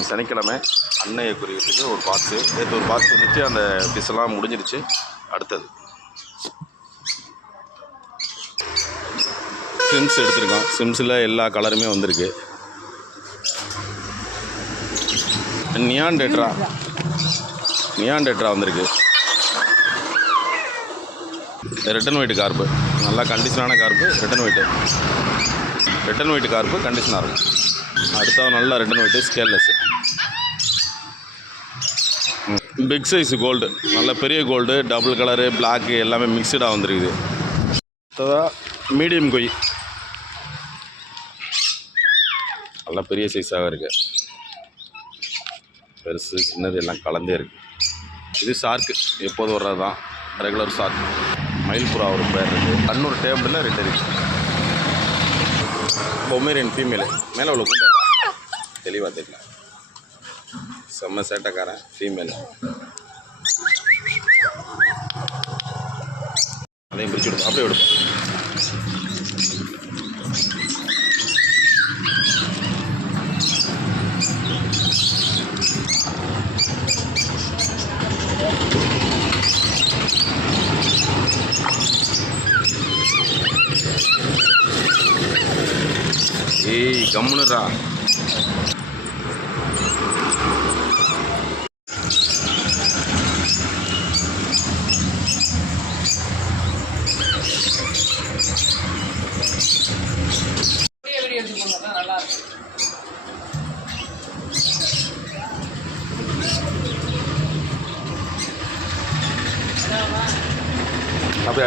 இன்றைக்கி சனிக்கிழமை அன்னையை குறிக்கிறதுக்கு ஒரு பாக்ஸு. நேற்று ஒரு பாக்ஸ் வந்துச்சு, அந்த ஃபிஷ்ஷெல்லாம் முடிஞ்சிருச்சு. அடுத்தது சிம்ஸ் எடுத்திருக்கோம். சிம்ஸில் எல்லா கலருமே வந்திருக்கு. நியான் டெட்ரா வந்திருக்கு. ரிட்டன் ஒயிட் கார்ப்பு, நல்லா கண்டிஷனான கார்ப்பு. ரிட்டன் ஒயிட் கார்ப்பு கண்டிஷனாக இருக்கும். அடுத்தது நல்லா ரிட்டன் white scaleless. Big size gold, நல்ல பெரிய கோல்டு, டபுள் கலரு, பிளாக்கு எல்லாமே மிக்சடாக வந்துருக்குது. அடுத்ததாக மீடியம் கொய், நல்லா பெரிய சைஸாக இருக்குது. பெருசு சின்னது எல்லாம் கலந்தே இருக்குது. இது ஷார்க்கு, எப்போது வர்றது தான், ரெகுலர் ஷார்க். மயில்புறா ஒரு பேர் இருக்குது. கண்ணூர் டேபிளில் 2 இருக்குது. பொமேரியன் ஃபீமேலு, மேலே உள்ள கூண்டா தெளிவாக தெரியல, செம்ம சேட்டைக்காரன் ஃபீமேலு. அதையும் பிரித்து விடுப்போம், அப்படியே விடுப்போம். ஏய் கம்முனுடா. அப்படியே